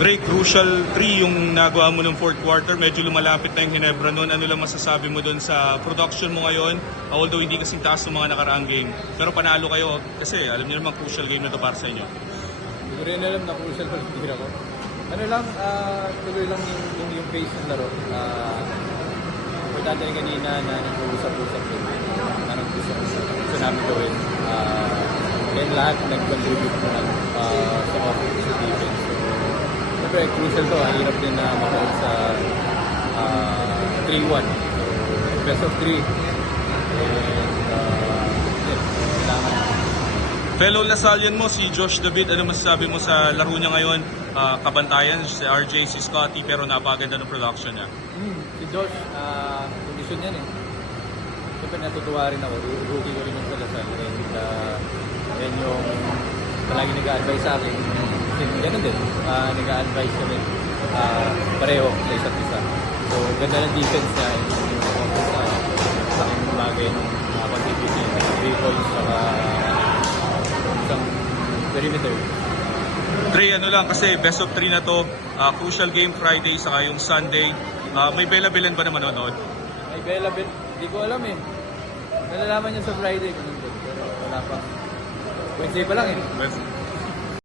Dre, crucial 3 yung nagawa mo ng fourth quarter. Medyo lumalapit na yung Ginebra noon. Ano lang masasabi mo doon sa production mo ngayon? Although hindi kasing taas ng mga nakaraang game. Pero panalo kayo kasi alam niyo naman crucial game na to para sa inyo. Hindi ko rin alam na crucial pa rin tira ko. Ano lang, tuloy lang yung pace ng laro. Importante rin kanina na nag-uusap-usap din. Gusto namin gawin. And lahat nag-contribute naman sa offense sa defense. So, siyempre, crucial to. Ang hirap din na makaroon sa 3-1. So, best of 3. And, kailangan. Fellow Lasallian mo, si Josh David, ano masasabi mo sa laro niya ngayon? Kabantayan, si RJ, si Scotty, pero napaganda ng production niya. Si Josh, kondisyon yan eh. Siyempre natutuwa rin ako, rookie ko rin yung sa Lasal. And yan yung palagi nag-a-advise sa akin. Ganun din, nag-a-advise kami pareho sa isa't isa. So ganda ng defense niya, yung sa aking bagay ng contribute niya, 3 points, saka isang perimeter. Dre, ano lang kasi best of 3 na to, crucial game Friday saka yung Sunday. May Bela-Belen ba naman manonood? May Bela-Belen, hindi ko alam eh. Nalalaman niya sa Friday kung nandun, pero wala pa. Wednesday pa lang eh.